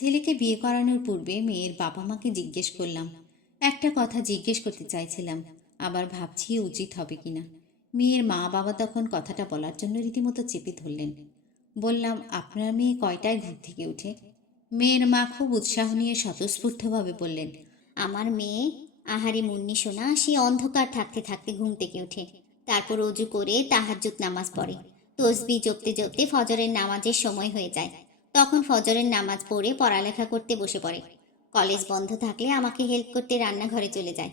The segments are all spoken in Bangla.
ছেলেকে বিয়ে করানোর পূর্বে মেয়ের বাবা মাকে জিজ্ঞেস করলাম। একটা কথা জিজ্ঞেস করতে চাইছিলাম, আবার ভাবছি উচিত হবে কিনা। মেয়ের মা বাবা তখন কথাটা বলার জন্য রীতিমতো চেপে ধরলেন। বললাম, আপনার মেয়ে কয়টায় ঘুম থেকে উঠে মেয়ের মা খুব উৎসাহ নিয়ে স্বতঃস্ফূর্তভাবে বললেন, আমার মেয়ে, আহারে মুন্নি সোনা, সে অন্ধকার থাকতে থাকতে ঘুম থেকে ওঠে। তারপর অজু করে তাহাজ্জুদ নামাজ পড়ে। তসবি জপতে জপতে ফজরের নামাজের সময় হয়ে যায়। তখন ফজরের নামাজ পড়ে পড়ালেখা করতে বসে পড়ে। কলেজ বন্ধ থাকলে আমাকে হেল্প করতে রান্নাঘরে চলে যায়।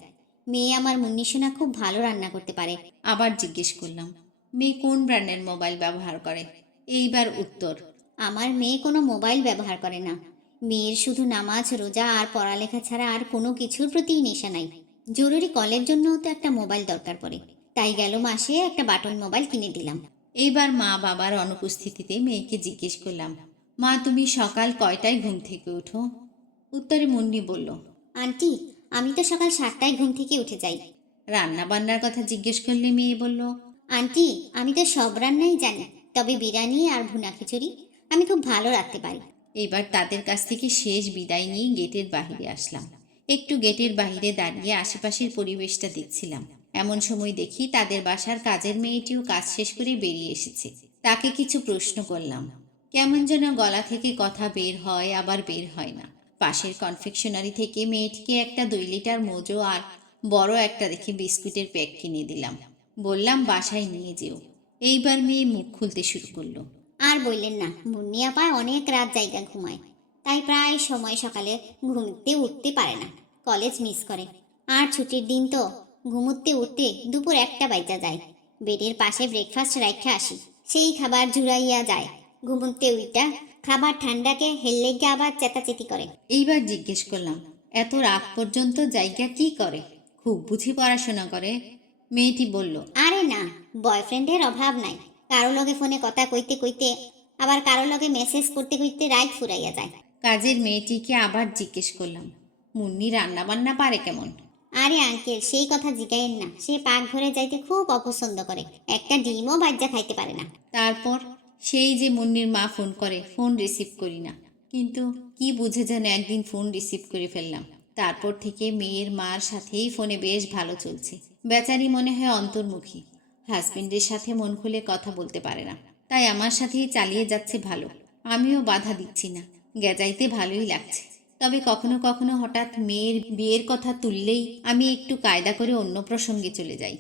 মেয়ে আমার মুন্নি সোনা খুব ভালো রান্না করতে পারে। আবার জিজ্ঞেস করলাম, মেয়ে কোন ব্র্যান্ডের মোবাইল ব্যবহার করে? এইবার উত্তর, আমার মেয়ে কোনো মোবাইল ব্যবহার করে না। মেয়ের শুধু নামাজ, রোজা আর পড়ালেখা ছাড়া আর কোনো কিছুর প্রতিই নেশা নাই। জরুরি কলের জন্যও তো একটা মোবাইল দরকার পড়ে। তাই গেল মাসে একটা বাটন মোবাইল কিনে দিলাম। এইবার মা বাবার অনুপস্থিতিতে মেয়েকে জিজ্ঞেস করলাম মা তুমি সকাল কয়টায় ঘুম থেকে উঠো? উত্তরে মুন্নি বলল আন্টি আমি তো সকাল সাতটায় ঘুম থেকে উঠে যাই। রান্না বান্নার কথা জিজ্ঞেস করলে মেয়ে বলল আন্টি আমি তো সব রান্নাই জানি তবে বিরিয়ানি আর ভুনা খিচুড়ি আমি খুব ভালো রাখতে পারি। এবার তাদের কাছ থেকে শেষ বিদায় নিয়ে গেটের বাইরে আসলাম। একটু গেটের বাইরে দাঁড়িয়ে আশেপাশের পরিবেশটা দেখছিলাম। এমন সময় দেখি তাদের বাসার কাজের মেয়েটিও কাজ শেষ করে বেরিয়ে এসেছে। তাকে কিছু প্রশ্ন করলাম কেমন যেন গলা থেকে কথা বের হয়, আবার বের হয় না। পাশের কনফেকশনারি থেকে মেয়েটিকে একটা দুই লিটার মোজো আর বড় একটা দেখে বিস্কুটের প্যাক কিনে দিলাম। বললাম, বাসায় নিয়ে যেও। এইবার মেয়ে মুখ খুলতে শুরু করল। আর বললেন না, মুন্নি আপায় অনেক রাত জায়গা ঘুমায়। তাই প্রায় সময় সকালে ঘুমতে উঠতে পারে না। কলেজ মিস করে। আর ছুটির দিন তো, ঘুমুতে উঠতে দুপুর একটা বাইজা যায়। বেডের পাশে ব্রেকফাস্ট রাখা আসি। সেই খাবার জুড়াইয়া যায়। ঘুমুতে উইটা খাবার ঠান্ডাকে হেললেগে আবার চেতাচেতি করে। এইবার জিজ্ঞেস করলাম এত রাত পর্যন্ত জায়গা কি করে? খুব বুঝি পড়াশোনা করে। মেয়েটি বলল আরে না বয়ফ্রেন্ডের অভাব নাই। কারও লগে ফোনে কথা কইতে কইতে আবার কারও লগে মেসেজ করতে করতে রাত ফুরাইয়া যায়। কাজের মেয়েটিকে আবার জিজ্ঞেস করলাম মুন্নি রান্না বান্না পারে কেমন? আরে আঙ্কেল সেই কথা জিগাইয়েন না। সে পাক ঘরে যাইতে খুব অপছন্দ করে। একটা ডিমও বাজ্জা খাইতে পারে না। তারপর সেই যে মুন্নির মা ফোন করে, ফোন রিসিভ করি না। কিন্তু কি বুঝে যেন একদিন ফোন রিসিভ করে ফেললাম। তারপর থেকে মেয়ের মার সাথেই ফোনে বেশ ভালো চলছে। বেচারি মনে হয় অন্তর্মুখী। হাজবেন্ডের সাথে মন খুলে কথা বলতে পারে না। তাই আমার সাথেই চালিয়ে যাচ্ছে ভালো। আমিও বাধা দিচ্ছি না। গেজাইতে ভালোই লাগছে। তবে কখনো কখনো হঠাৎ মেয়ের বিয়ের কথা তুললেই আমি একটু কায়দা করে অন্য প্রসঙ্গে চলে যাই।